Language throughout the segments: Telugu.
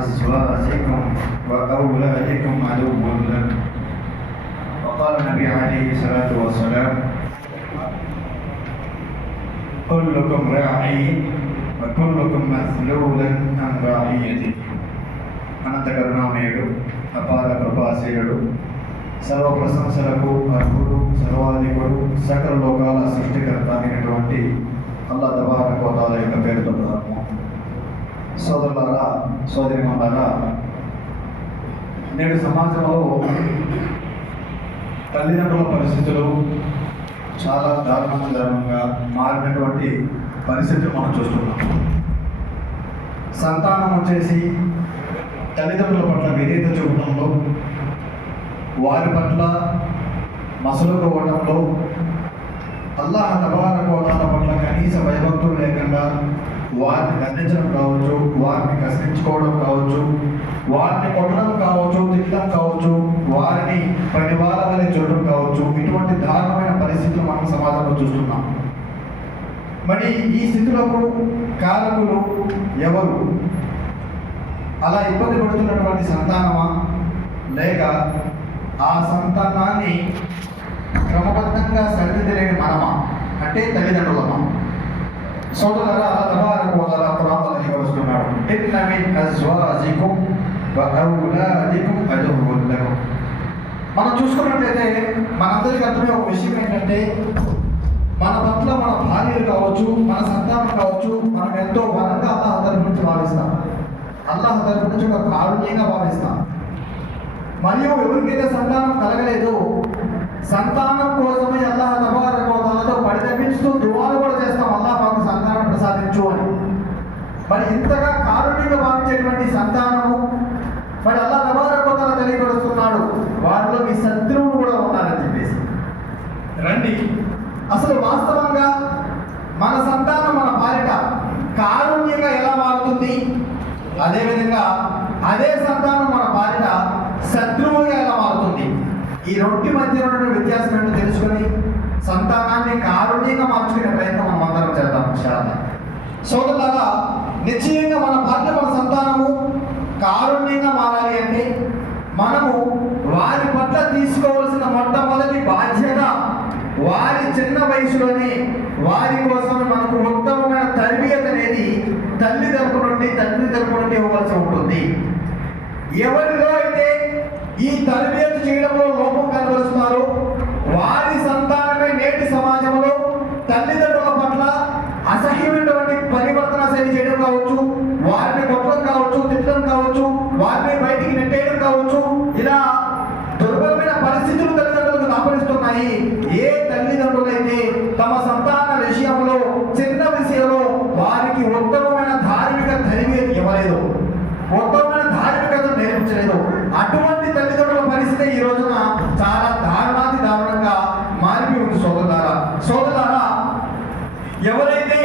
أزواجكم وأولادكم عدو لكم. وقال النبي عليه الصلاة والسلام كلكم راعي وكلكم مسؤول عن رعيته. అనంత కరుణామయుడు అపార కృపాశీలుడు సర్వ ప్రశంసలకు అర్హుడు సర్వాధికుడు సకల లోకాల సృష్టికర్త అయినటువంటి అల్లాహ్ తబారక వ తఆలా యొక్క పేరుతో ప్రారంభం. సోదరులారా సోదరిమణులారా, నేడు సమాజంలో తల్లిదండ్రుల పరిస్థితులు చాలా దారుణంగా మారినటువంటి పరిస్థితులు మనం చూస్తున్నాం. సంతానం వచ్చేసి తల్లిదండ్రుల పట్ల విధేయత చూపడంలో, వారి పట్ల మసలుకోవడంలో, అల్లాహ్ తబారక వ తఆలా పట్ల కనీస భయభక్తులు లేకుండా వారిని దండించడం కావచ్చు, వారిని కసిరించుకోవడం కావచ్చు, వారిని కొట్టడం కావచ్చు, తిట్టడం కావచ్చు, వారిని పనివాళ్ళ వలె చూడడం కావచ్చు, ఇటువంటి దారుణమైన పరిస్థితులు మనం సమాజంలో చూస్తున్నాం. మరి ఈ స్థితులకు కారకులు ఎవరు? అలా ఇబ్బంది పడుతున్నటువంటి సంతానమా, లేక ఆ సంతానాన్ని క్రమబద్ధంగా సరిదిద్దలేని మనమా, అంటే తల్లిదండ్రులమా? సోదరులారా, తబారక వ తఆలా ఖురాన్లో వివరిస్తున్నాడు, ఇన్న మిన్ అజ్వాజికుం వ ఔలాదికుం అదువ్వున్ లకుం. మనం చూసుకున్నట్లయితే మనందరికీ అర్థమయ్యే ఒక విషయం ఏంటంటే, మన పట్ల మన భార్యలు కావచ్చు, మన సంతానం కావచ్చు, మనం ఎంతో బలంగా అల్లాహ్ తరపు నుంచి భావిస్తాం, అల్లాహ్ తరపు నుంచి ఒక కారుణ్యంగా భావిస్తాం. మరియు ఎవరికైతే సంతానం కలగలేదో సంతానం కోసమే అల్లాహ్ తబారక వ తఆలాతో పరితపిస్తూ దుఆలు కూడా చేస్తాం, అల్లాహ్ మాకు సంతానం ప్రసాదించు అని. మరి ఇంతగా కారుణ్యంగా భావించేటువంటి సంతానము మరి అల్లాహ్ తబారక వ తఆలా తెలియపరుస్తున్నాడు, వారిలో మీ శత్రువులు కూడా ఉన్నారని చెప్పేసి. రండి, అసలు వాస్తవంగా మన సంతానం మన పాలిట కారుణ్యంగా ఎలా మారుతుంది, అదేవిధంగా అదే సంతానం మన పాలిట శత్రువుగా ఎలా మారుతుంది, ఈ రెంటి మధ్య ఉన్న వ్యత్యాసం ఏంటో తెలుసుకొని సంతానాన్ని కారుణ్యంగా మార్చుకునే ప్రయత్నం మనం అందరం చేద్దాం ఇన్షాల్లాహ్. సోదరులారా, నిశ్చయంగా మన పాలిట మన సంతానము కారుణ్యంగా మారాలి అంటే మనము వారి పట్ల తీసుకోవాల్సిన మొట్టమొదటి బాధ్యత, వారి చిన్న వయసులోనే వారి కోసం మనకు ఉత్తమమైన తర్బియత్ అనేది తల్లి తరపు నుండి తండ్రి తరపు నుండి ఇవ్వవలసి ఉంటుంది. ఎవరిలో అయితే ఈ తర్బియత్ చేయడంలో లోపం కనబరుస్తున్నారో వారి సంతానమే నేటి సమాజంలో తల్లిదండ్రుల పట్ల అసహ్యమైనటువంటి పరివర్తన శైలి చేయడం కావచ్చు, వారిని కొట్టడం కావచ్చు, తిట్టడం కావచ్చు, వారిని బయటికి నెట్టేయడం కావచ్చు, ఇలా దుర్బలమైన పరిస్థితులు తల్లిదండ్రులకు దాపరిస్తున్నాయి. ఏ తల్లిదండ్రులైతే తమ సంతాన విషయంలో చిన్న విషయంలో వారికి ఉత్తమమైన ధార్మిక ధైర్యం ఇవ్వలేదు, ఉత్తమమైన ధార్మికతను నేర్పించలేదు, అటువంటి తల్లిదండ్రుల పరిస్థితి ఈ రోజున చాలా దారుణంగా మారిపోయి ఉంది. సోదరులారా, ఎవరైతే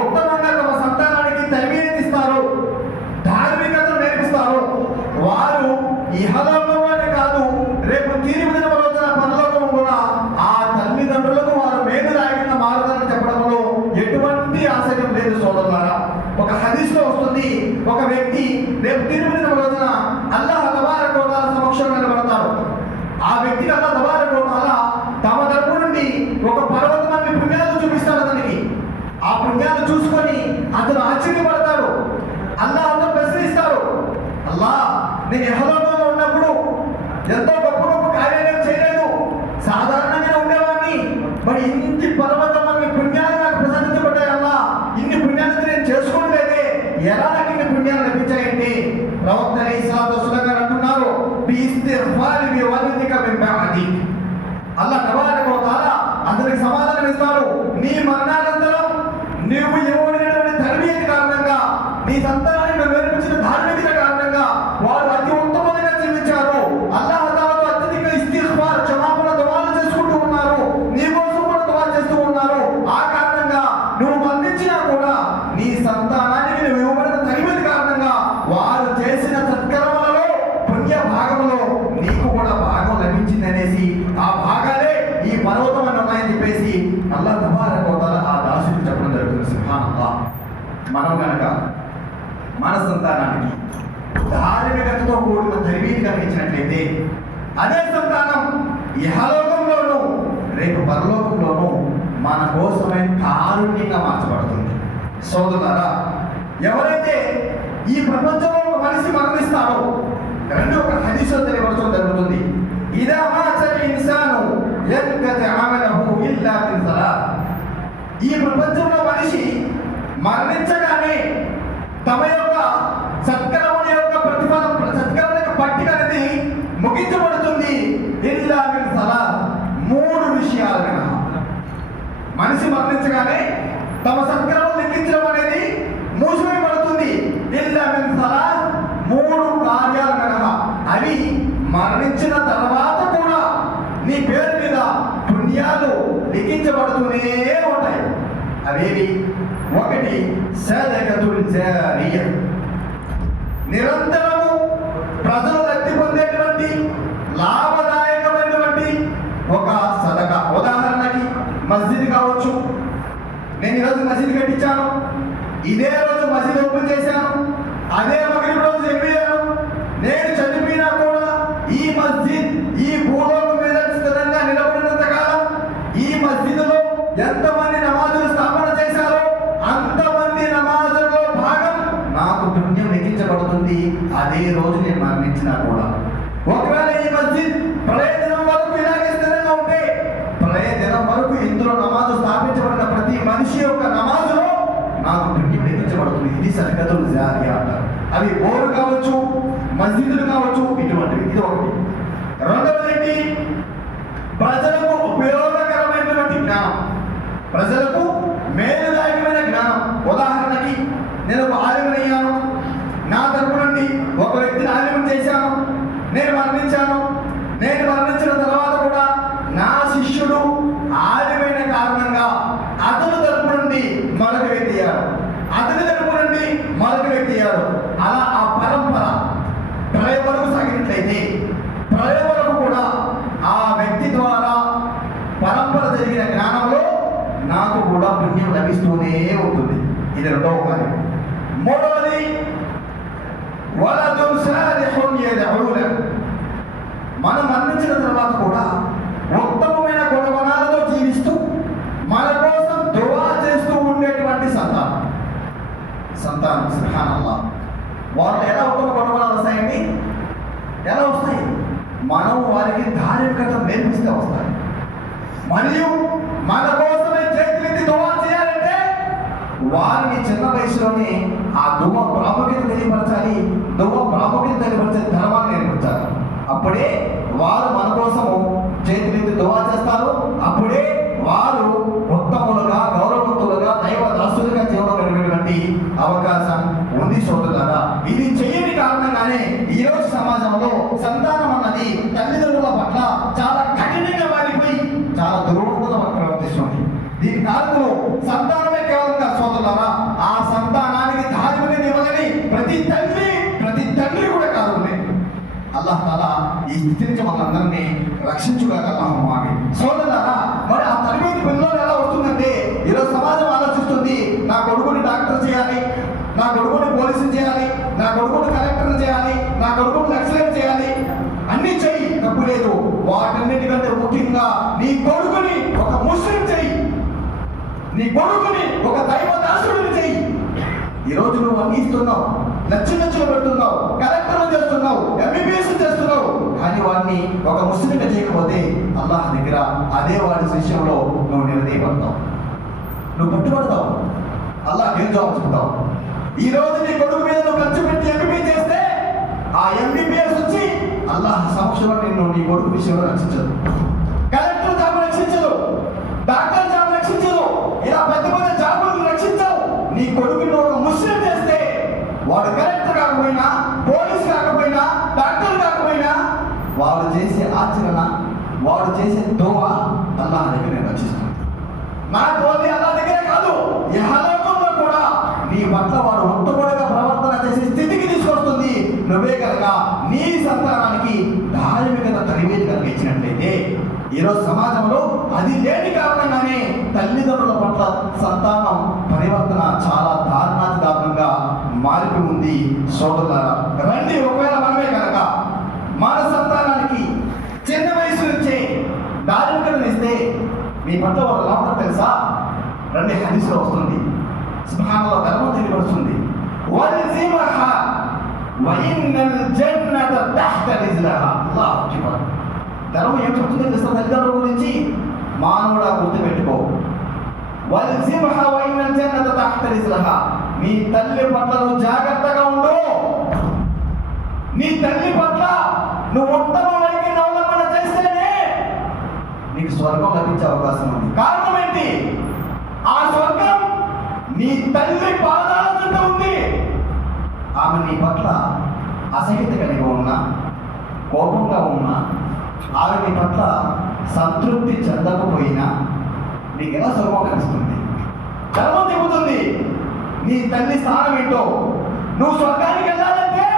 ఉత్తమంగా తమ సంతానానికి తరబియత్ ఇస్తారో, ధార్మికతను నేర్పిస్తారో, వారు ఇహలోకంలోనే కాదు రేపు తీర్పు దినం రోజున పరలోకం కూడా ఆ తల్లిదండ్రులకు వారు మేలు రాయకుండా మారుతారని చెప్పడంలో ఎటువంటి ఆశ్చర్యం లేదు. సోదరులారా, ఒక హదీస్లో వస్తుంది, ఒక వ్యక్తి రేపు తీర్పు దినం రోజున అల్లాహ్ తబారక వ తఆలా సమక్షంలో నిలబడతాడు. ఆ వ్యక్తికి అల్లాహ్ తబారక వ తఆలా తమ తరపు నుండి ఒక పర్వతమాన్ని పుణ్యాలు చూపిస్తాడు అతనికి. ఆ పుణ్యాలు చూసుకొని అతను ఆశ్చర్యపడతాడు. అల్లాహ్ అతను ప్రశ్నిస్తాడు, అల్లాహ్, నేను యెహోవాలో ఉన్నప్పుడు ఎంతో గొప్ప గొప్ప కార్యాలు చేయలేదు, సాధారణంగా ఉండేవాడిని, మరి ఇన్ని పర్వతమాన్ని పుణ్యాలు నాకు ప్రసాదించబడ్డాయి, అల్లాహ్ ఇన్ని పుణ్యాలను నేను చేసుకోలేదే, ఎలా నాకు ఇన్ని పుణ్యాలు లభించాయంటే ప్రవక్త అలైహిస్సలాతు వస్సలాం గారు అంటున్నారు, బిఇస్తిగ్ఫారి బివల్దిక మిన్ బఅది. అల్లాహ్ తబారక వ తఆలా అతనికి సమాధానం ఇస్తారు, నీ మరణానంతరం నీవు ఇవ్వబడినటువంటి తర్బియత్ కారణంగా, నీ సంతానాన్ని నువ్వు నేర్పించిన ధార్మికత కారణంగా వారు అతి ఉత్తమంగా జీవించారు, అల్లాహ్ తఆలాతో అత్యధిక ఇస్తిగ్ఫార్ క్షమాపణ దుఆలు చేసుకుంటూ ఉన్నారు, నీ కోసం కూడా దుఆ చేస్తూ ఉన్నారు. ఆ కారణంగా నువ్వు మరణించినా కూడా నీ సంతానానికి నువ్వు ఇవ్వబడిన తర్బియత్ కారణంగా వారు చేసిన సత్కర్మలలో ధార్మికతతో కూడిన తరబీదు కలిగించినట్లయితే అదే సంతానం ఇహలోకంలోనూ రేపు పరలోకంలోనూ మన కోసమే కారుణ్యంగా మార్చబడుతుంది. సోదరులారా, ఎవరైతే ఈ ప్రపంచంలో ఒక మనిషి మరణిస్తాడో రెండు ఒక హదీసులో తెలియపరచడం జరుగుతుంది. ఇదా మాతల్ ఇన్సాను యన్కతి అమలహు ఇల్లా బిన్ సలాత్. ఈ ప్రపంచంలో మనిషి మరణించగానే తమ యొక్క సత్కర్మల యొక్క ప్రతిఫలం, సత్కర్మల యొక్క పట్టిక అనేది ముగించబడుతుంది. ఇల్లా బిన్ సలాత్, మూడు విషయాలు మినహా. మనిషి మరణించగానే తమ సత్కర్మలు లెక్కించడం అనేది మూసివేయబడుతుంది. ఇల్లా బిన్ సలాత్, మూడు కార్యాలు మినహా. అవి మరణించిన తర్వాత కూడా నీ పేరు మీద పుణ్యాలు లిఖించబడుతూనే ఉంటాయి. అవేవి? ఒకటి సదకతుల్ జారియా, నిరంతరము ప్రజలు లబ్ధి పొందేటువంటి లాభదాయకమైనటువంటి ఒక సదక. ఉదాహరణకి మస్జిద్ కావచ్చు. నేను ఈరోజు మసీద్ కట్టించాను, ఇదే రోజు మసీద్ ఓపెన్ చేశాను, అదే మగరిబ్ రోజు వెళ్ళాను. నేను చనిపోయినా కూడా ఈ మస్జిద్ ఈ భూలోకం మీద స్థిరంగా నిలబడినంత కాలం ఈ మస్జిద్లో ఎంతమంది నమాజులు స్థాపన చేశారో అంతమంది నమాజుల్లో భాగం నాకు పుణ్యం లెక్కించబడుతుంది అదే రోజు నేను మరణించినా కూడా. ఒకవేళ ఈ మస్జిద్ ప్రళయ దినం వరకు ఇలాగే స్థిరంగా ఉంటే ప్రళయ దినం వరకు ఇందులో నమాజు స్థాపించబడిన ప్రతి మనిషి యొక్క నమాజులో నాకు పుణ్యం లెక్కించబడుతుంది. ఇది సదకతుల్ జారియా అంటారు. అవి బోరు కావచ్చు, మస్జిదులు కావచ్చు, ఇటువంటివి. ఇది ఒకటి. రెండవది ప్రజలకు ఉపయోగకరమైనటువంటి జ్ఞానం, ప్రజలకు మేలుదాయకమైన జ్ఞానం. ఉదాహరణకి నేను ఒక ఆలిమనయ్యాను, నా తరపు నుండి ఒక వ్యక్తిని ఆలిమం చేశాను, నేను మరణించాను. నేను మరణించిన తర్వాత కూడా నా శిష్యుడు ఆలిమైన కారణంగా అతను తరపు నుండి మరొక వ్యక్తి అయ్యాడు, అతని తరపు నుండి మరొక వ్యక్తి అయ్యాడు. అలా ఆ పరంపర ప్రళయ వరకు సాగినట్లయితే ప్రళయ వరకు కూడా ఆ వ్యక్తి ద్వారా పరంపర జరిగిన జ్ఞానంలో నాకు కూడా పుణ్యం లభిస్తూనే ఉంటుంది. ఇది రెండవ కార్యం. మూడవది వలదున్ సాలిహున్ యదఉ లహు. మనం మరణించిన తర్వాత కూడా ఉత్తమమైన గుణగణాలతో జీవిస్తూ మన కోసం దుఆ చేస్తూ ఉండేటువంటి సంతానం సుబ్హానల్లాహ్. వాళ్ళు ఎలా ఉత్తమ గుణగణాలు వస్తాయండి? ఎలా వస్తాయి? మనం వారికి ధార్మికత నేర్పిస్తే వస్తాయి. మరియు మన కోసమే చేతులెత్తి దుఆ చేయాలంటే వారిని చిన్న వయసులోనే ఆ దుఆ ప్రాముఖ్యత తెలియపరచాలి, దుఆ ప్రాముఖ్యత తెలియపరిచే ధర్మాన్ని నేర్పించాలి. అప్పుడే వారు మన కోసము చేతులెత్తి దుఆ చేస్తారు. అప్పుడే వారు ఉత్తములుగా, గౌరవవంతులుగా, దైవ దాసులుగా జీవనం కలిగినటువంటి అవకాశం ఉంది. సోదరులారా, ఇది చేయని కారణంగానే ఈ రోజు సమాజంలో సంతానం అన్నది తల్లిదండ్రుల పట్ల చాలా కఠినంగా మారిపోయి చాలా దుర్వంతుల ప్రవర్తిస్తుంది. దీని కారణంలో సంతానమే కేవలంగా సోదరులారా, ఆ సంతానానికి ధార్మికత ఇవ్వదని ప్రతి తండ్రి కూడా కారణమే. అల్లాహ్ తాలా ఈ స్థితి నుంచి మనందరినీ రక్షించుకోగలమాని. సోదరులారా, మరి ఆ తరబేతి పిల్లలు ఎలా వస్తుందంటే ఈరోజు సమాజం ఆలోచిస్తుంది, నా కొడుకుని డాక్టర్ చేయాలి, నా కొడుకుని పోలీసులు చేయాలి, నా కొడుకుని కలెక్టర్ చేయాలి, నా కొడుకుని లెక్చరర్ చేయాలి. అన్ని చెయ్యి, తప్పు లేదు. వాటన్నిటికంటే ముఖ్యంగా నీ కొడుకుని ఒక ముస్లిం చెయ్యి, నీ కొడుకుని ఒక దైవ దాసుడిని చెయ్యి. ఈరోజు నువ్వు అన్ని ఇస్తున్నావు, లక్షలు పెడుతున్నావు, కలెక్టర్లు చేస్తున్నావు, ఎంబీబీఎస్ చేస్తున్నావు, కానీ వాడిని ఒక ముస్లింగా చేయకపోతే అల్లాహ్ దగ్గర అదే వాడి విషయంలో నువ్వు నిర్ణయపడతావు, నువ్వు పట్టుబడతావు. అల్లాహ్ ఏం జవాబు చెప్తావు? ఈ రోజు నీ కొడుకు మీద నువ్వు ఖర్చు పెట్టి ఎంబీబీఎస్ చేస్తే ఆ ఎంబీబీఎస్ వచ్చి అల్లాహ్ సమక్షంలో నిన్ను నీ కొడుకు విషయంలో రక్షించదు, కలెక్టర్ జాబ్ రక్షించదు, డాక్టర్ జాబ్ రక్షించదు, ఇలా పెద్ద పెద్ద జాబులు రక్షించవు. నీ కొడుకుని ఒక ముస్లిం చేస్తే వాడు కలెక్టర్ కాకపోయినా, పోలీస్ కాకపోయినా, డాక్టర్ కాకపోయినా వాడు చేసే ఆచరణ, వాడు చేసే దుఆ అల్లాహ్ దగ్గర రక్షిస్తుంది. నాకు ఓన్లీ అల్లాహ్ దగ్గరే కాదు, ఇహలోకంలో కూడా నీ పట్ల వాడు ఉత్తముడుగా ప్రవర్తన చేసే స్థితికి తీసుకొస్తుంది. నువ్వే కనుక నీ సంతానానికి ధార్మికత తరబేతి కలిగించినట్లయితే ఈరోజు సమాజంలో అది లేని కారణంగానే తల్లిదండ్రుల పట్ల సంతానం పరివర్తన చాలా దారుణాతి దారుణంగా మారిపోయి ఉంది. సోదరులారా, సుబ్హానల్లాహ్, ధర్మం తెలియపరుస్తుంది. వల్జిమహా వఇన్నల్ జన్నత తహ్త రిజ్లహా. అల్లాహు అక్బర్. ధర్మం ఏం చెప్తుందో తెలుసా? తల్లిదండ్రుల గురించి మానవుడా గుర్తుపెట్టుకో. వల్జిమహా వఇన్నల్ జన్నత తహ్త రిజ్లహా. నీ తల్లి పట్ల నువ్వు జాగ్రత్తగా ఉండు. నీ తల్లి పట్ల నువ్వు ఉత్తమమైన అవలంబన చేస్తేనే నీకు స్వర్గం లభించే అవకాశం ఉంది. కారణం ఏంటి? ఆ స్వర్గం నీ తల్లి పాదాల చుట్ట ఉంది. ఆమె నీ పట్ల అసహ్యత కలిగి ఉన్నా, కోపంగా ఉన్నా, ఆమె నీ పట్ల సంతృప్తి చెందకపోయినా నీకు ఎలా స్వర్గం లభిస్తుంది? ధర్మం చెబుతుంది నీ తల్లి స్థానం ఏంటో. నువ్వు స్వర్గానికి వెళ్ళాలంటే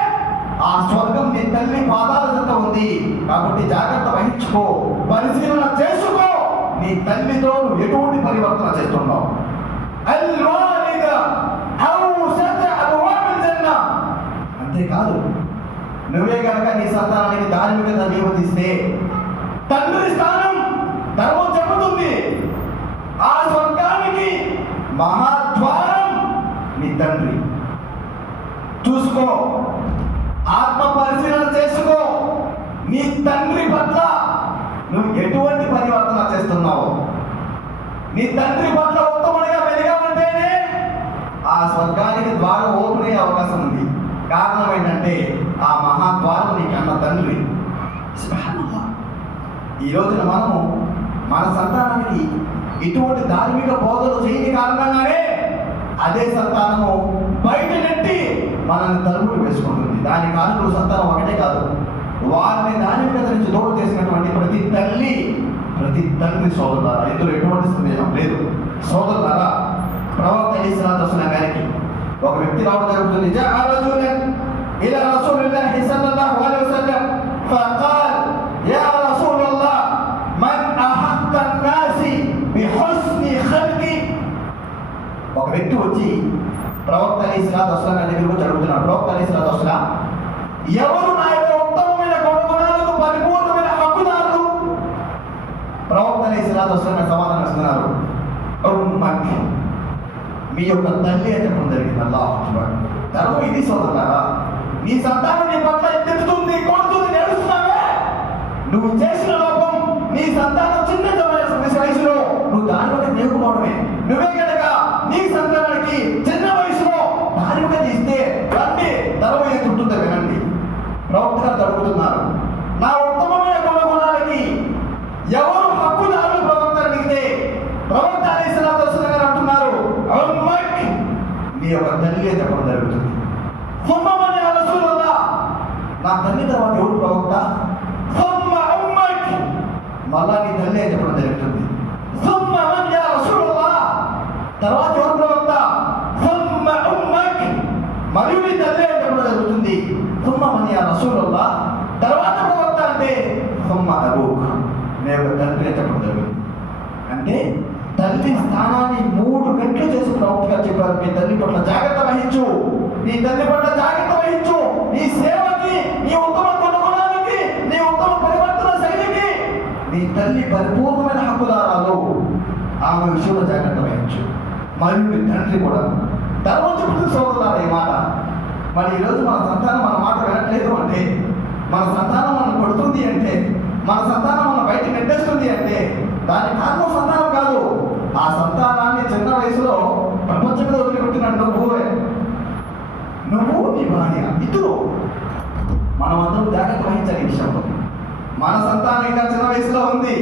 ఆ స్వర్గం నీ తల్లి పాదాల చెంత ఉంది. కాబట్టి జాగ్రత్త వహించుకో, పరిశీలన చేసుకో. నీ తల్లితో నువ్వు ఎటువంటి పరివర్తన చేస్తున్నావు? అంతేకాదు, నువ్వే కనుక నీ సంతానానికి ధార్మికత నియమతిస్తే తండ్రి స్థానం ధర్మం చెబుతుంది ఆ స్వర్గానికి మహాద్వారం నీ తండ్రి. చూసుకో, ఆత్మ పరిశీలన చేసుకో. నీ తండ్రి పట్ల నువ్వు ఎటువంటి పరివర్తన చేస్తున్నావు? నీ తండ్రి పట్ల ఉత్తముడిగా వెలిగామంటేనే ఆ స్వర్గానికి ద్వారం ఓపెన్ అయ్యే అవకాశం ఉంది. కారణం ఏంటంటే ఆ మహాద్వారం నీ కన్న తండ్రి. ఈ రోజున మనము మన సంతానానికి ఇటువంటి ధార్మిక బోధలు చేయని కారణంగానే అదే సంతానము బయట నెట్టి మనల్ని తలుపులు వేసుకుంటుంది. దాని కారణం సంతానం ఒకటే కాదు, వారిని ధార్మికత నుంచి దూరం చేసినటువంటి ప్రతి తండ్రి సోదరులారా, ఇందులో ఎటువంటి సందేహం లేదు. సోదరులారా, ప్రవక్త ఇస్లాం గారికి ఒక వ్యక్తి రావడం జరుగుతుంది. ఇలా రసూలుల్లాహి సల్లల్లాహు అలైహి వసల్లం ఫఖాల్ యా రసూలల్లాహ్ మన్ అహక్క అన్నాసి బిహుస్ని ఖల్కి. ఒక వ్యక్తి వచ్చి ప్రవక్త ఇస్లాం దగ్గరకు జరుగుతున్నాడు. ప్రవక్త ఇస్లాం, ఎవరు నా యొక్క ఉత్తమమైన గుణగుణాలకు పరిపూర్ణమైన హక్కుదారులు? ప్రవక్త ఇస్లాం సమాధానం ఇస్తున్నారు, మీ యొక్క తల్లి అని చెప్పడం జరిగింది. అల్లాహు అక్బర్. ధర్మం ఇది సోదరులారా. నీ సంతానం నీ పట్ల ఎత్తుతుంది, కొడుతుంది, నడుస్తున్నావే, నువ్వు చేసిన లోపం నీ సంతానం చిన్న వయసులో నువ్వు దాని వల్ల నేర్చుకోవడమే. నువ్వే కనుక నీ సంతానానికి చిన్న వయసులో దాని మీద ఇస్తే రండి ధర్మం ఎత్తుంటుందో వినండి. ప్రవక్త గారు అడుగుతున్నారు, నా ఉత్తమమైన గుణగుణాలకి ఎవరు హక్కుదారులు ప్రవక్త అడిగితే ప్రవక్త గారు అంటున్నారు, నీ యొక్క తల్లి చెప్పడం జరుగుతుంది. నా తల్లి తర్వాత ఎవరు ప్రవక్త? మళ్ళా నీ తల్లి చెప్పడం జరుగుతుంది. తర్వాత ఎవరు ప్రవక్త? మరియు నీ తల్లి చెప్పడం జరుగుతుంది. తర్వాత ప్రవక్త అంటే నీ యొక్క తల్లి చెప్పడం జరుగుతుంది. అంటే తల్లి స్థానాన్ని 3 రెట్లు చేసి ప్రవక్తగా చెప్పారు. నీ తల్లి పట్ల జాగ్రత్త వహించు, నీ తల్లి పట్ల జాగ్రత్త వహించు. నీ సేవకి, నీ ఉత్తమ గుణగుణాలకి, నీ ఉత్తమ పరివర్తన శైలికి నీ తల్లి పరిపూర్ణమైన హక్కుదారాలు. ఆమె విషయంలో జాగ్రత్త వహించు. మరియు నీ తండ్రి కూడా. ధర్మం చెబుతుంది సోదరులారా ఈ మాట. మరి ఈరోజు మన సంతానం మన మాట వినట్లేదు అంటే, మన సంతానం మనం కొడుతుంది అంటే, మన సంతానం మన బయట నెట్టేస్తుంది అంటే దాని కారణం సంతానం కాదు. ఆ సంతానాన్ని చిన్న వయసులో ప్రపంచం మీద వదిలిపెట్టినాడు నువ్వు నీ భార్య, ఇద్దరు. మనమందరం జాగ్రత్త వహించాలి ఈ విషయంలో. మన సంతానం ఇంకా చిన్న వయసులో ఉంది.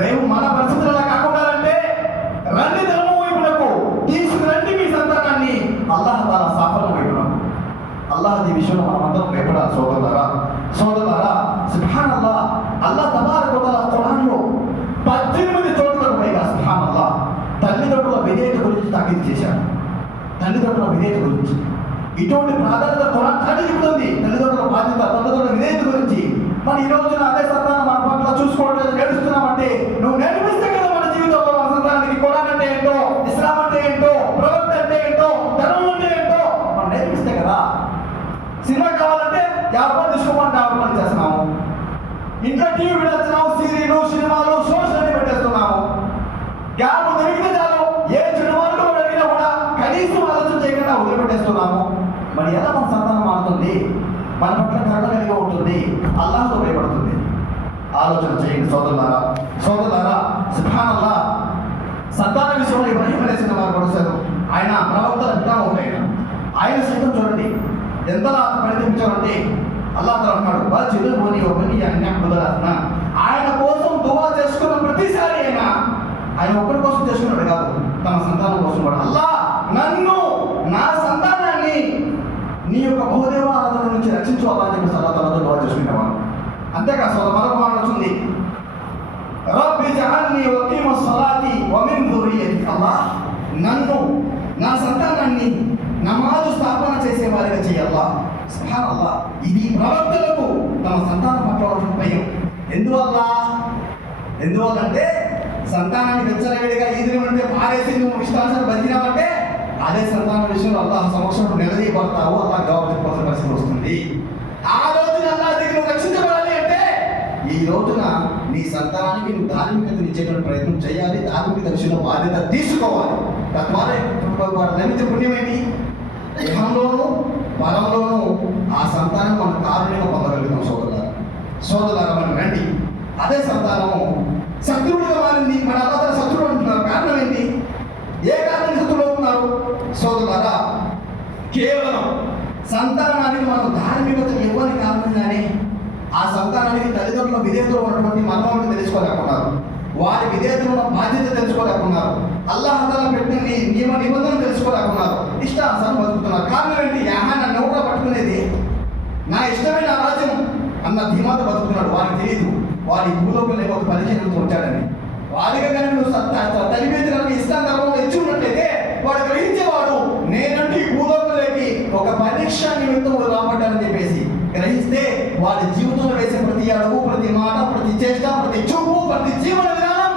రేపు మన పరిస్థితుల్లో కాకుండా అంటే రండి ధర్మం వైపునకు తీసుకురండి మీ సంతానాన్ని అల్లాహ్ తాలా సాఫల్యం వైపునకు. అల్లాహ్ ఈ విషయంలో మనమందరం భయపడాలి సోదరులారా. సుబ్హానల్లాహ్, అల్లాహ్ తబారక వ తఆలా ఖురాన్లో 18 చోట్లకు పైగా సుబ్హానల్లాహ్ తల్లిదండ్రుల విధేయత గురించి తాకీదు చేశాడు. తల్లిదండ్రుల విధేయత గురించి ఇటువంటి ప్రాధాన్యత ఖురాన్ చెబుతుంది. తల్లిదండ్రుల బాధ్యత, తల్లిదండ్రుల విధేయత గురించి. మరి ఈ రోజున అదే సంతానం మన పట్ల చూసుకోవట్లేదు, నేర్చుకున్నామంటే నువ్వు నేర్పిస్తే కదా మన జీవితంలో మన సంతానానికి ఖురాన్ అంటే ఏంటో, ఇస్లాం అంటే ఏంటో, ప్రవక్త అంటే ఏంటో, ధర్మం అంటే ఏంటో మనం నేర్పిస్తే కదా. సినిమా కావాలంటే 50 రూపాయలు తీసుకోమని 50 రూపాయలు చేస్తున్నాము. ఇంట్లో టీవీ పెట్టేస్తున్నాము, సీరియలు, సినిమాలు, షోస్ అన్ని పెట్టేస్తున్నాము. గ్యాప్ దొరికితే చాలు ఏ సినిమాలు అడిగినా కూడా కనీసం చేస్తున్నాము, మరి ఎలా మన సంతానం మారుతుంది, మన పట్ల కరుణ కలిగి ఉంటుంది, అల్లాహ్తో భయపడుతుంది? ఆలోచన చేయండి సోదరులారా. సుబ్హానల్లాహ్. సంతాన విషయంలో ఇబ్రాహీం అలైహిస్సలాం వారు కొడుసారు. ఆయన ప్రవక్తల పితామహుడైన ఆయన సైతం చూడండి ఎంతలా పరితపించారంటే అల్లాహ్ తాలా అన్నాడు, ఆయన కోసం దువా చేసుకున్న ప్రతిసారి ఆయన ఒక్కడి కోసం చేసుకున్నాడు కాదు, తన సంతానం కోసం కూడా. అల్లాహ్ నన్ను, నా సంతానాన్ని నీ యొక్క బహుదేవ ఆరాధన నుంచి రక్షించు అల్లాహ్ అని చెప్పి అల్లాహ్ తాలాతో దువా చేసుకునేవాడు. అంతేకాదు మరొక మాట వచ్చింది, రబ్బి జఅల్ని వకీమ స్సలాతి వ మిన్ దుర్రియతి. అల్లాహ్ నన్ను, నా సంతానాన్ని నమాజు స్థాపన చేసే వారిగా చేయాలా. సుబ్హానల్లాహ్. ఇది ప్రవక్తలకు తమ సంతానం పట్ల భయం. ఎందువల్లంటే సంతానాన్ని వెచ్చలవిడిగా ఈదిని అంటే పారేసి నువ్వు ఇష్టానుసారం బతికినావంటే అదే సంతానం విషయంలో అల్లాహ్ సమక్షంలో నిలదీయబడతావు, అల్లాహ్ జవాబు చెప్పాల్సిన పరిస్థితి వస్తుంది. ఆ రోజున అల్లాహ్ దగ్గర నువ్వు రక్షించబడాలి అంటే ఈ రోజున నీ సంతానానికి నువ్వు ధార్మికతను ఇచ్చేటువంటి ప్రయత్నం చేయాలి, ధార్మికత విషయంలో బాధ్యత తీసుకోవాలి. తద్వారా వారు లభించే పుణ్యం ఏంటి? ఇహంలోనూ పరంలోనూ ఆ సంతానం మనం కారుణ్యంగా పొందగలుగుతాం. సోదరులారా మనం రండి. అదే సంతానము శత్రువులుగా మారింది. మన అల్లాహ్ శత్రువులు అంటున్నారు. కారణం ఏంటి? ఏ కారణం శత్రువులు అవుతున్నారు? సోదరులారా, కేవలం సంతానానికి మనం ధార్మికత ఇవ్వని కారణంగానే ఆ సంతానానికి తల్లిదండ్రుల విధేయతలో ఉన్నటువంటి మర్మాలను తెలుసుకోలేకున్నారు, వారి విధేయతలో ఉన్న బాధ్యత తెలుసుకోలేకున్నారు, అల్లాహ్ తాలా పెట్టిన నియమ నిబంధనలు తెలుసుకోలేకున్నారు, ఇష్టానుసారం బతుకుతున్నారు. కారణం ఏంటి? నన్ను ఎవరో పట్టుకునేది, నా ఇష్టమైన రాజ్యం అన్న ధీమాత బతుకుతున్నాడు. వారికి తెలియదు వారి భూలోకంలో ఒక పరిచయంతో వచ్చాడని. వారికి కానీ నువ్వు తల్లివేది కనుక ఇష్టాన్ ధర్మంలో ఇచ్చి ఉన్నట్లయితే వాడు గ్రహించేవాడు, నేనంటే ఈ భూలోకంలోకి ఒక పరీక్ష నిమిత్తం రాబడ్డానని చెప్పేసి గ్రహిస్తే వాడి జీవితంలో వేసే ప్రతి అడుగు, ప్రతి మాట, ప్రతి చేష్ట, ప్రతి చూపు, ప్రతి జీవన విధానం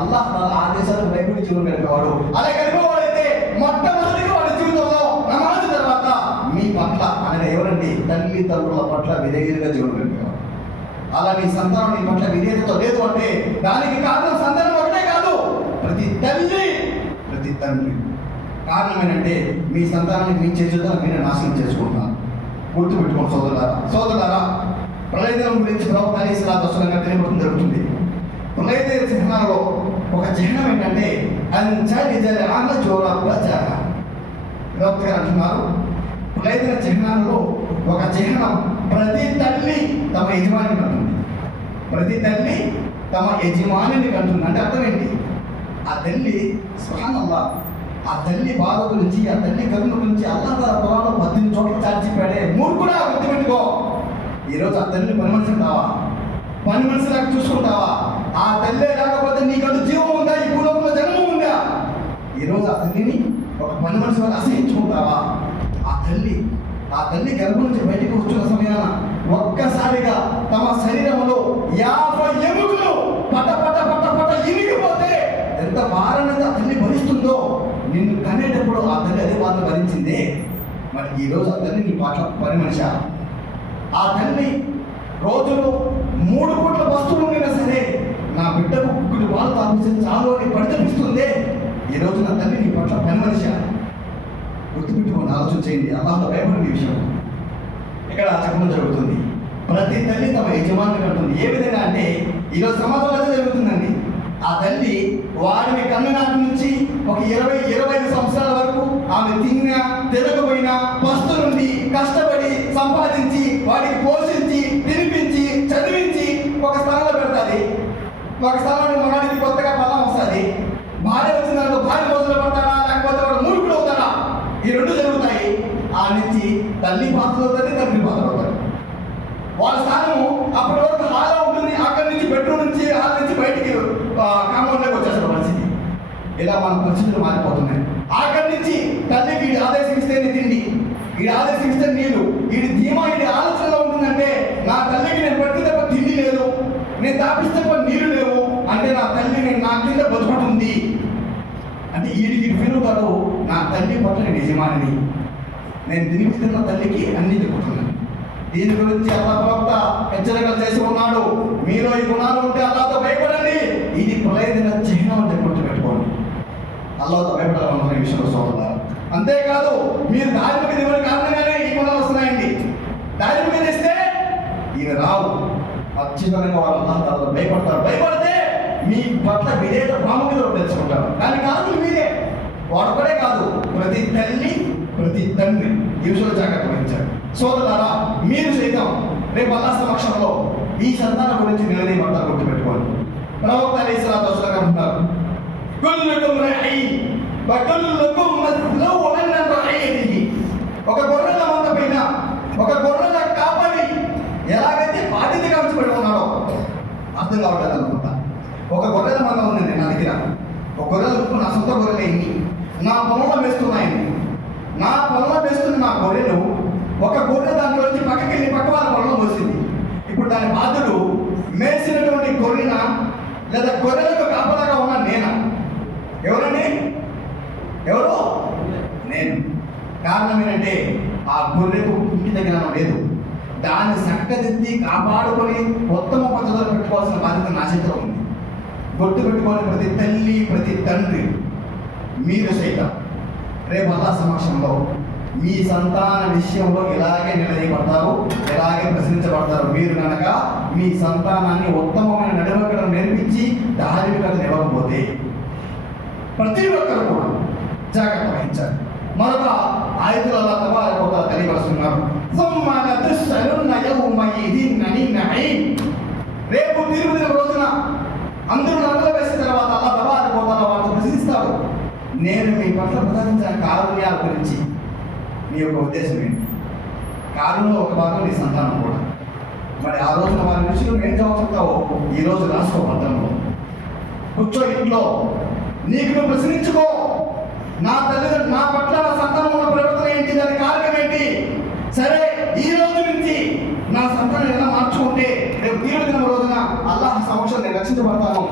అల్లాహ్ తాలా ఆదేశాలకు భయపడి జీవనం గడిపేవాడు. అలా గడిపేవాడైతే మొట్టమొదటిగా వాడి జీవితంలో నమాజ్ తర్వాత మీ పట్ల ఆయన ఎవరండి? తల్లిదండ్రుల పట్ల విధేయులుగా జీవనం గడిపేవాడు. అలా నీ సంతానం నీ పట్ల విధేయతతో లేదు అంటే దానికి కారణం సంతానం ఒకటే కాదు, ప్రతి తల్లి, ప్రతి తండ్రి. కారణం ఏంటంటే మీ సంతానాన్ని మీ చేతులతో మీరు నాశనం చేసుకుంటున్నారు. గుర్తుపెట్టుకోండి సోదరులారా. ప్రళయ దినం గురించి ప్రవక్త అలైహిస్సలాతు వస్సలాం తెలియబడటం జరుగుతుంది. ప్రళయ దిన చిహ్నాలలో ఒక చిహ్నం ఏంటంటే ప్రవక్త గారు అంటున్నారు, ప్రళయ దిన చిహ్నాలలో ఒక చిహ్నం ప్రతి తల్లి తమ యజమానిని కంటుంది. ప్రతి తల్లి తమ యజమానిని కంటుంది. అంటే అర్థం ఏంటి? ఆ తల్లి సుబ్హానల్లాహ్, ఆ తల్లి బాధ గురించి, ఆ తల్లి కరుణ గురించి అల్లాహ్ తాలా ఖురాన్లో 18 చోట్ల చాటిపాడే. మూర్ఖుడా, గుర్తుపెట్టుకో. ఈరోజు ఆ తల్లిని పని మనిషి ఉంటావా? పని మనిషిలాగా చూసుకుంటావా? ఆ తల్లే లేకపోతే నీకంటూ జీవం ఉందా? ఈ భూలోకంలో జన్మం ఉందా? ఈరోజు ఆ తల్లిని ఒక పని మనిషి వల్ల అసహించుకుంటావా? ఆ తల్లి గర్భం నుంచి బయటకు వస్తున్న సమయాన ఒక్కసారిగా తమ శరీరంలో 50 ఎముకలు పట పట పట పట ఇరిగిపోతే ఎంత భారాన్ని ఆ తల్లి భరిస్తుందో, నిన్ను కనేటప్పుడు ఆ తల్లి అదే బాధ భరించిందే. మరి ఈరోజు ఆ తల్లి నీ పట్ల పని మనిషి. ఆ తల్లి రోజులో 3 పూట్ల వస్తువులు ఉండినా సరే నా బిడ్డకు కుక్కడి వాళ్ళు తాగిస్తే చాలు అని పరితపిస్తుందే. ఈరోజు నా తల్లి నీ పట్ల పని మనిషి. గుర్తుపెట్టుకోండి, ఆలోచన చేయండి. అల్లాహ్తో భయపడిన విషయం ఇక్కడ చెప్పడం జరుగుతుంది. ప్రతి తల్లి తమ యజమాని కంటుంది. ఏ విధంగా అంటే ఈరోజు సమాజంలో అదే జరుగుతుందండి. ఆ తల్లి వాడిని కన్ననాటి నుంచి ఒక 20-25 సంవత్సరాల వరకు ఆమె తిన్నా తినకపోయినా పస్తు నుండి కష్టపడి సంపాదించి వాడికి పోషించి తినిపించి చదివించి ఒక స్థానంలో పెడతాది. ఒక స్థానంలో మనవాడికి కొత్తగా పల్లం వస్తుంది. భార్య వచ్చిన దాంట్లో భార్య రోజులు పడతాడా, లేకపోతే వాడు మూర్ఖుడు అవుతాడా? ఈ 2 జరుగుతాయి. ఆ నుంచి తల్లి పాత్రలు అవుతుంది, తండ్రి పాత్రలు అవుతాయి. వాళ్ళ స్థానము అప్పటి వరకు హాల్లో ఉంటుంది. అక్కడి నుంచి బెడ్రూమ్ నుంచి హాల్ నుంచి బయటికి కాంపౌండ్లోకి వచ్చేసిన పరిస్థితి. ఇలా మన పరిస్థితులు మారిపోతున్నాయి. అక్కడి నుంచి తల్లికి వీడి ఆదేశిస్తే తిండి, వీడి ఆదేశిస్తే నీళ్ళు, వీడి ధీమా వీడి ఆలోచనలో ఉంటుందంటే నా తల్లికి నేను పెడితే తప్ప తిండి లేదు, నేను తాపిస్తే తప్ప నీళ్ళు లేవు అంటే నా తల్లి నా కింద బతుకుంటుంది అంటే వీడికి ఫీలుతాడు. నా తల్లి పట్ల నేను యజమానిని, నేను తినిపిస్తున్న తల్లికి అన్ని చెప్పుతున్నాను. దీని గురించి అల్లాహ్ ప్రవక్త హెచ్చరికలు చేసి ఉన్నాడు. మీలో ఈ గుణాలు ఉంటే అల్లాహ్తో భయపడండి. ఇది ప్రళయ దిన చిహ్నం అని గుర్తుపెట్టుకోండి. అల్లాహ్తో భయపడాలన్న విషయంలో సోదరులారా. అంతేకాదు మీరు దారి మీద ఇవ్వని కారణంగానే ఈ గుణాలు వస్తున్నాయండి. దారి మీద ఇస్తే ఇక రావు. ఖచ్చితంగా వాళ్ళు అల్లాహ్ తాలా భయపడతారు. భయపడితే మీ పట్ల విధేయత ప్రాముఖ్యత తెలుసుకుంటారు. కానీ కాదు మీరే వాడొక్కడే కాదు, ప్రతి తల్లి ప్రతి తండ్రి ఈ విషయంలో జాగ్రత్త వహించారు. సోదరులారా, మీరు సైతం రేపు అల్లాహ్ సమక్షంలో ఈ సంతానం గురించి నిలదీయబడతారు. గుర్తుపెట్టుకోండి. ప్రవక్త అలైహిస్సలాతు వస్సలాం అంటున్నారు, కుల్లుకుం రഈన్ వ కుల్లుకుం మస్ఊలున్ అన్ రഈయతిహి. ఒక గొర్రెల మంద పైన ఒక గొర్రెల కాపరి ఎలాగైతే బాధ్యతగా ఉంచబడి ఉన్నాడో అర్థం కావట్లేదు అనుకుంటా. ఒక గొర్రెల మంద ఉందండి నా దగ్గర. ఒక గొర్రెలకు నా సొంత గొర్రెలే ఇన్ని నా పొలంలో వేస్తున్నాయండి. నా పొలంలో వేస్తున్న నా గొర్రెలు ఒక గొర్రె దాంట్లో నుంచి పక్కకి వెళ్ళి పక్క వాళ్ళ పొలంలో పోసింది. ఇప్పుడు దాని బాధ్యుడు మేసినటువంటి గొర్రెన లేదా గొర్రెలకు కాపలాగా ఉన్న నేనా? ఎవరండి? ఎవరు? నేను. కారణం ఏంటంటే ఆ గొర్రెకు ఇంటి దగ్గర లేదు. దాన్ని చక్కదిద్ది కాపాడుకొని ఉత్తమ పద్ధతిలో పెట్టుకోవాల్సిన బాధ్యత నా చేతిలో ఉంది. గుర్తు పెట్టుకోని ప్రతి తల్లి ప్రతి తండ్రి మీరు సైతం రేపు అల్లాహ్ సమక్షంలో మీ సంతాన విషయంలో ఇలాగే నిలదీయబడతారు, ఇలాగే ప్రశ్నించబడతారు. మీరు కనుక మీ సంతానాన్ని ఉత్తమమైన నడవడికలను నేర్పించి ధార్మికతను ఇవ్వకపోతే ప్రతి ఒక్కరు కూడా జాగ్రత్త వహించాలి. మరొక ఆయతులు అల్లాహ్ తబారక వ తఆలా తెలియపరుస్తున్నారు, రేపు తీర్పు దిన రోజున అందరూ నరకలో వేసిన తర్వాత అల్లాహ్ తబారక వ తఆలా వారితో ప్రశ్నిస్తాడు, నేను మీ పట్ల ప్రదర్శించిన కారుణ్యాల గురించి మీ యొక్క ఉద్దేశం ఏంటి? కారుణ్యంలో ఒక భాగం నీ సంతానం కూడా. మరి ఆ రోజున వారి విషయంలో ఏం జవాబు చెప్తావో ఈరోజు రాసుకో. పత్రంలో కూర్చో, ఇంట్లో నీకు నువ్వు ప్రశ్నించుకో. నా తల్లిదండ్రులు నా పట్ల నా సంతానం ఉన్న ప్రవర్తన ఏంటి, దాని కారణం ఏంటి? సరే, ఈ రోజు నుంచి నా సంతానం ఎలా మార్చుకుంటే రేపు తీర్పు దినం రోజున అల్లాహ్ సమక్షంలో నేను రక్షించబడతాను.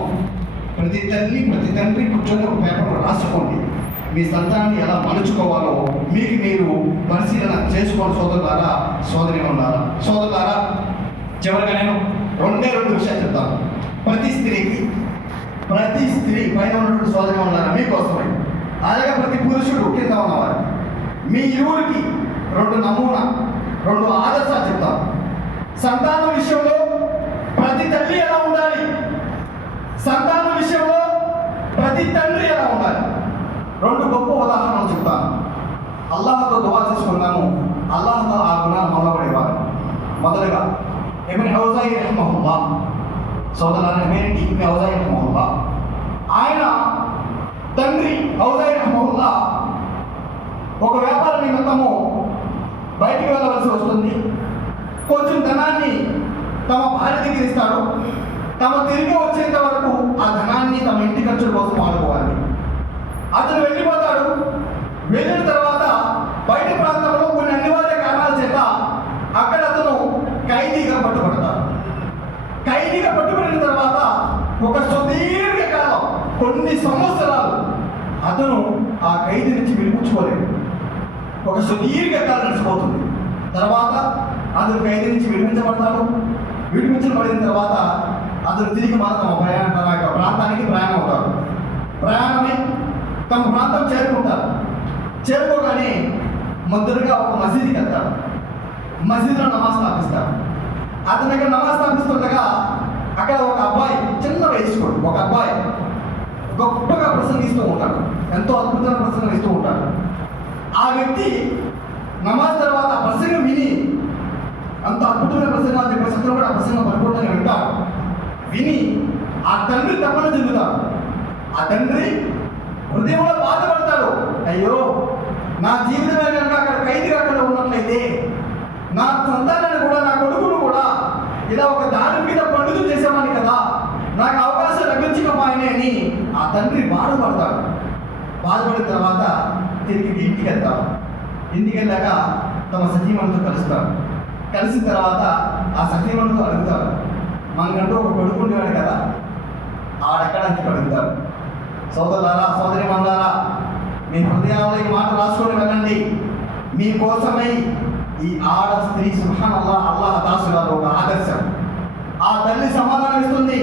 ప్రతి తల్లి ప్రతి తండ్రి కూర్చొని ఒక పేపర్లో రాసుకోండి. మీ సంతానాన్ని ఎలా మలుచుకోవాలో మీకు మీరు పరిశీలన చేసుకోండి. సోదరులారా, సోదరీమణులారా, సోదరులారా, చివరిగా నేను రెండు విషయాలు చెప్తాను. ప్రతి స్త్రీ పైన ఉన్నటువంటి సోదరీమణులారా మీకోసమే, అలాగే ప్రతి పురుషుడు కింద ఉన్నవారు, మీ ఇరువురికి 2 ఆదర్శాలు చెప్తాను. సంతానం విషయంలో ప్రతి తల్లి ఎలా ఉండాలి, సంతానం విషయంలో ప్రతి తండ్రి ఎలా ఉండాలి. 2 గొప్ప ఉదాహరణలు చెప్తాను. అల్లాహ్తో దువా చేసుకున్నాము, అల్లాహ్తో ఆ గుణాలు మొదలుపడేవారు. మొదలుగా ఇబ్న్ హౌజాయి రహిమహుల్లాహ్, సోదరులారా, ఇబ్న్ హౌజాయి రహిమహుల్లాహ్, ఆయన తండ్రి హౌజాయి రహిమహుల్లాహ్ ఒక వ్యాపార నిమిత్తము బయటికి వెళ్ళవలసి వస్తుంది. కొంచెం ధనాన్ని తమ భార్య దగ్గర ఇస్తాడు. తమ తిరిగి వచ్చేంత వరకు ఆ ధనాన్ని తమ ఇంటి ఖర్చుల కోసం వాడుకోవాలి. అతను వెళ్ళిపోతాడు. వెళ్ళిన తర్వాత బయట ప్రాంతంలో కొన్ని అనివార్య కారణాల చేత అక్కడ అతను ఖైదీగా పట్టుబడతాడు. ఖైదీగా పట్టుబడిన తర్వాత ఒక సుదీర్ఘ కాలం, కొన్ని సంవత్సరాలు అతను ఆ ఖైదీ నుంచి విడిపించుకోలేడు. ఒక సుదీర్ఘ కాలం నడిచిపోతుంది. తర్వాత అతను ఖైదీ నుంచి విడిపించబడతాడు. విడిపించబడిన తర్వాత అతను తిరిగి తమ ప్రాంతానికి ప్రయాణం అవుతాడు. ప్రయాణమై తమ ప్రాంతం చేరుకుంటారు. చేరుకోగానే మొదటిగా ఒక మసీదుకి వెళ్తాడు. మసీదులో నమాజ్ స్థాపిస్తాడు. అతని దగ్గర నమాజ్ స్థాపిస్తుండగా అక్కడ ఒక అబ్బాయి, చిన్న వయస్కుడు ఒక అబ్బాయి గొప్పగా ప్రసంగిస్తూ ఉంటాడు. ఎంతో అద్భుతమైన ప్రసంగం ఇస్తూ ఉంటాడు. ఆ వ్యక్తి నమాజ్ తర్వాత ఆ ప్రసంగం విని, అంత అద్భుతమైన ప్రసంగం అని చెప్పేసి అతను కూడా ఆ ప్రసంగం పరిపూర్ణంగా వింటాడు. విని ఆ తండ్రి తప్పన చెందుతాడు. ఆ తండ్రి హృదయంలో బాధపడతాడు. అయ్యో, నా జీవితమే కనుక అక్కడ ఖైదీ కాకుండా ఉన్నట్లయితే నా సంతానాన్ని కూడా, నా కొడుకును కూడా ఇలా ఒక దాని మీద పండుగ చేసేవాడిని కదా, నాకు అవకాశం లభించకపోయినే అని ఆ తండ్రి బాధపడతాడు. బాధపడిన తర్వాత తిరిగి ఇంటికి వెళ్తాడు. ఇంటికి వెళ్ళాక తమ సతీమణితో కలుస్తాడు. కలిసిన తర్వాత ఆ సతీమణితో అడుగుతాడు, మనకంటూ ఒక కొడుకు ఉండేవాడు కదా, ఆడెక్కడానికి అడుగుతాడు. సోదరులారా, సోదరీమణులారా, మీ హృదయాల్లో ఈ మాట రాసుకొని వెళ్ళండి. మీకోసమై ఈ ఆడ స్త్రీ సుబ్హానల్లాహ్, అల్లాహ్ దాసురాలు ఒక ఆదర్శం. ఆ తల్లి సమాధానం ఇస్తుంది,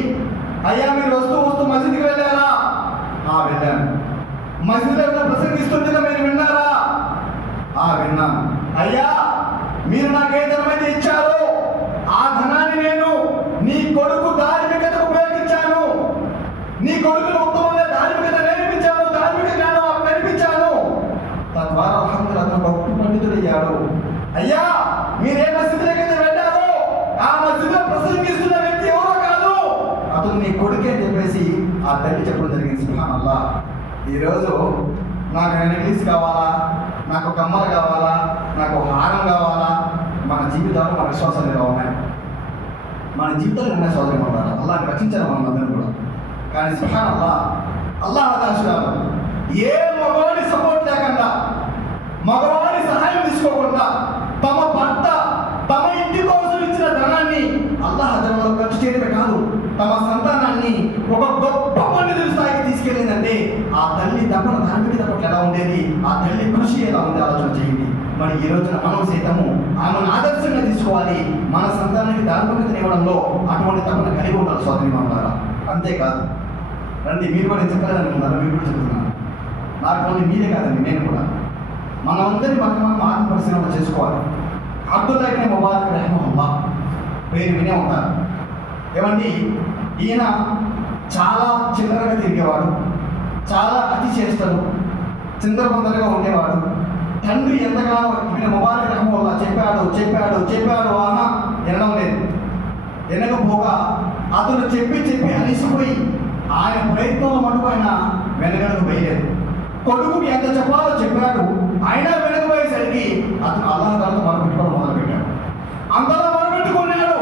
అయ్యా మీరు వస్తూ మసీదుకి వెళ్ళారా? వెళ్ళాను. మసీదులో ప్రసంగిస్తుండగా మీరు విన్నారా? విన్నాను. అయ్యా, మీరు నాకు ఏ ధనమైతే ఇచ్చారో ఆ ధనాన్ని నేను నీ కొడుకు ధార్మికతకు ఉపయోగించాను. నీ కొడుకును ఉత్తమంగా ధార్మికత నేర్పించాను, ధార్మిక జ్ఞానం నేర్పించాను. తద్వారా అల్హమ్దులిల్లాహ్ అతను గొప్ప పండితుడయ్యాడు. అయ్యా, మీరే మసీదులకైతే వెళ్ళారో ఆ మసీదులో ప్రసంగిస్తున్న వ్యక్తి ఎవరో కాదు, అతను నీ కొడుకే అని చెప్పేసి ఆ తల్లి చెప్పడం జరిగింది. సుబ్హానల్లాహ్. ఈరోజు నాకు నెక్లెస్ కావాలా, నాకు కమ్మలు కావాలా, నాకు హారం కావాలా, మన జీవితాలు మన విశ్వాసాలు ఎలా ఉన్నాయి? మన జీవితాలు ఉన్నాయి సోదరి ఉండాలి. అల్లాహ్ రచించారు మనందరూ కూడా. కానీ సుబ్హానల్లాహ్, అల్లాహ్ ఆదేశాలు ఏ మగవాడి సపోర్ట్ లేకుండా, మగవాడి సహాయం తీసుకోకుండా తమ భర్త తమ ఇంటి కోసం ఇచ్చిన ధనాన్ని అల్లాహ్ ధనంలో ఖర్చు చేయడమే కాదు, తమ సంతానాన్ని ఒక గొప్ప పండితుడి స్థాయికి తీసుకెళ్ళిందంటే ఆ తల్లి తపన ధార్మికత పట్ల ఎలా ఉండేది, ఆ తల్లి కృషి ఎలా ఉంది ఆలోచన చేయండి. మరి ఈ రోజున మనం సైతము ఆమెను ఆదర్శంగా తీసుకోవాలి. మన సంతానానికి ధార్మికతను ఇవ్వడంలో అటువంటి తపన కలిగి ఉండాలి సోదరి మనులారా. అంతేకాదు, రండి, మీరు కూడా చెప్పలేదనుకున్నారు, మీరు కూడా చెప్తున్నాను. నాకు ఓన్లీ మీరే కాదండి, నేను కూడా మనమందరి మనం ఆత్మ పరిశీలన చేసుకోవాలి. అబ్దుల్లా ఇబ్న్ ముబారక్ రహిమహుల్లాహ్ పేరు వినే ఉంటారు. ఏమండి, ఈయన చాలా చిల్లరగా తిరిగేవాడు, చాలా అతి చేష్టలు, చిందరబందరగా ఉండేవాడు. తండ్రి ఎంతగానో ఇబ్న్ ముబారక్ రహిమహుల్లాహ్ చెప్పాడు చెప్పాడు చెప్పాడు ఆహా వినడం లేదు. వినకపోగా అతను చెప్పి చెప్పి అలిసిపోయి ఆయన ప్రయత్నంలో మటుకు ఆయన వెనకడుగు వేయలేదు. కొడుకుకి ఎంత చెప్పాలో చెప్పాడు, అయినా వెనకపోయేసరికి అతను అల్లాహ్ తాలాతో మొదలుపెట్టుకోవడం మొదలుపెట్టాడు. అంతలో మొదలుపెట్టుకున్నాడు.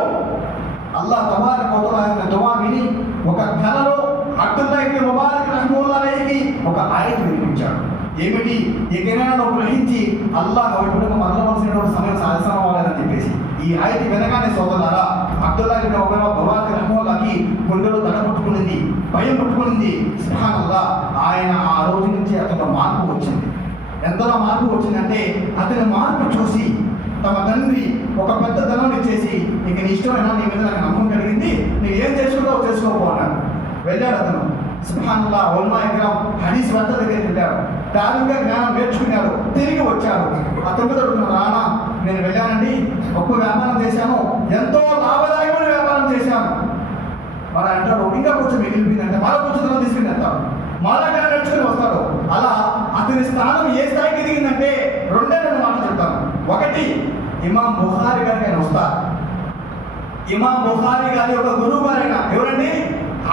అల్లాహ్ తబారక వ తఆలా దువా విని ఒక కలలో అబ్దుల్లా ఇబ్న్ ముబారక్ రహిమహుల్లాహ్కి ఒక ఆయత్ వినిపించాడు. ఏమిటి? ఎక్కడైనా నువ్వు గ్రహించి అల్లాహ్ వైపునకు మరలవలసినటువంటి సమయం సాధనం అవ్వాలని చెప్పేసి ఈ ఆయత్ వినగానే సోదరులారా, అబ్దుల్లా ఇబ్న్ ముబారక్ రహిమహుల్లాహ్కి గుండెలో దడ పుట్టుకునింది, భయం పుట్టుకునింది. సుబ్హానల్లాహ్, ఆయన ఆ రోజు నుంచి అతను మార్పు వచ్చింది. ఎంతలో మార్పు వచ్చిందంటే అతని మార్పు చూసి తమ తండ్రి ఒక పెద్ద ధనం ఇచ్చేసి, ఇక నీ ఇష్టమైనా నీ మీద నాకు నమ్మకం కలిగింది, నువ్వు ఏం చేసుకుంటావు చేసుకోపో అన్నాడు. వెళ్ళాడు అతను. సుబ్హానల్లాహ్, ఉలమా ఇక్రామ్ హదీస్ వద్ద దగ్గరికి వెళ్ళాడు, ధార్మిక జ్ఞానం నేర్చుకున్నాడు, తిరిగి వచ్చాడు. అతను నాన్న, నేను వెళ్ళానండి, గొప్ప వ్యాపారం చేశాను, ఎంతో లాభదాయకమైన వ్యాపారం చేశాను. మరి అంటాడు, ఇంకా కొంచెం మిగిలిపోయిందంటే మరో కొంచెం తీసుకుని వెళ్తాడు, మరో నేర్చుకుని వస్తాడు. అలా అతని స్థానం ఏ స్థాయికి దిగిందంటే రెండు మాటలు చెప్తాను. ఒకటి, ఇమాం బుఖారీ గారికి ఆయన వస్తారు. ఇమాం బుఖారీ గారి ఒక గురువు గారైనా ఎవరండి?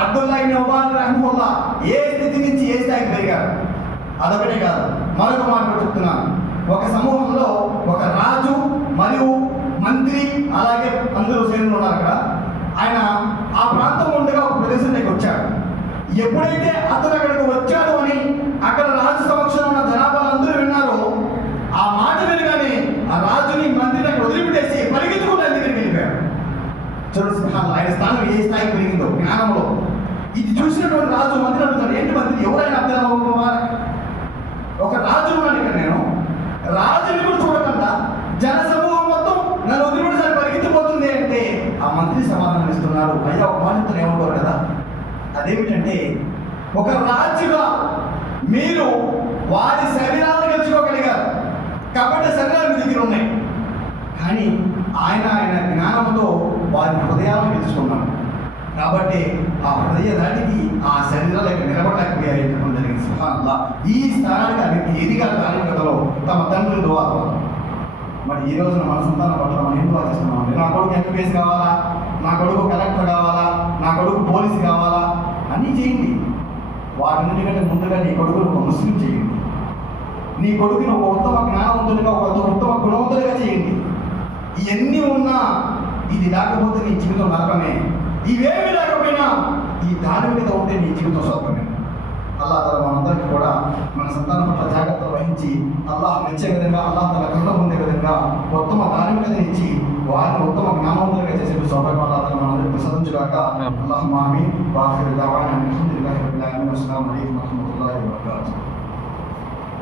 అబ్దుల్లా ఇబ్న్ ముబారక్ రహిమహుల్లాహ్ ఏ స్థితి నుంచి ఏ స్థాయికి పెరిగారు. అదొకటే కాదు, మరొక మాట చెప్తున్నాను. ఒక సమూహంలో ఒక రాజు మరియు మంత్రి అలాగే అందరూ సేవలు ఉన్నారు అక్కడ. ఆయన ఆ ప్రాంతం ఉండగా ఒక ప్రదేశంలోకి వచ్చాడు. ఎప్పుడైతే అతను అక్కడికి వచ్చాడు అని అక్కడ రాజు సమక్షంలో ఉన్న జనాభాలందరూ విన్నారో, ఆ మాట వినగానే ఆ రాజుని మంత్రిని అక్కడ వదిలిపెట్టేసి పరిగెత్తుకుంటూ దగ్గరికి వెళ్ళిపోయాడు. చూడండి సుబ్హానల్లాహ్, ఆయన స్థానం ఏ స్థాయికి పెరిగిందో జ్ఞానంలో. ఇది చూసినటువంటి రాజు మంత్రి అడుగుతాడు, ఏంటి మంత్రి, ఎవరైనా అబ్దుల్లా ముబారక్? ఒక రాజు ఉన్నాను ఇక్కడ, నేను రాజుని కూడా చూడకుండా జన సమూహం మొత్తం నన్ను వదిలిపెట్టేసారి పరిగెత్తిపోతుంది అంటే ఆ మంత్రి సమాధానం ఇస్తున్నాడు. అయ్యా, ఒక మాట ఏమనుకోరు కదా, అదేమిటంటే ఒక రాజుగా మీరు వారి శరీరాలను గెలుచుకోగలిగారు కాబట్టి శరీరాలు మీ దగ్గర ఉన్నాయి, కానీ ఆయన జ్ఞానంతో వారి హృదయాలను గెలుచుకున్నాడు కాబట్టి ఆ హృదయ దాటికి ఆ శరీరాలు ఇక్కడ నిలబడలేకపోయారు చెప్పడం జరిగింది. సుబ్హానల్లాహ్, ఈ స్థానానికి అనేది ఎదిగారు ధార్మికతలో తమ తండ్రి దువా ద్వారా. మరి ఈ రోజున మన సంతానం పట్ల మనం ఏం దువా చేస్తున్నాం? నా కొడుకు ఎంపీఎస్ కావాలా, నా కొడుకు కలెక్టర్ కావాలా, నా కొడుకు పోలీసు కావాలా, అన్నీ చేయండి. వాటన్నిటికంటే ముందుగా నీ కొడుకును ఒక ముస్లిం చేయండి. నీ కొడుకుని ఒక ఉత్తమ జ్ఞానవంతుడిగా, ఒక ఉత్తమ గుణవంతుడిగా చేయండి. ఇవన్నీ ఉన్నా ఇది లేకపోతే నీ జీవితం నరకమే. ఇవేమి లేకపోయినా ఈ ధార్మికత ఉంటే నీ జీవితం స్వర్గమే. అల్లాహ్ తాలా మనందరికీ కూడా మన సంతానం పట్ల జాగ్రత్తలు వహించి అల్లాహ్ మెచ్చే విధంగా, అల్లాహ్ తాలా కరుణ పొందే విధంగా ఉత్తమ ధార్మికతను ఇచ్చి వారిని ఉత్తమ జ్ఞానవంతులుగా చేసే సౌభాగ్యం అల్లాహ్ తాలా మనందరికీ ప్రసాదించుగాక. అల్లాహుమ్మా ఆమీన్. వాఖిరు దఅవానా అల్హమ్దులిల్లాహి రబ్బిల్ ఆలమీన్. అస్సలాము అలైకుం.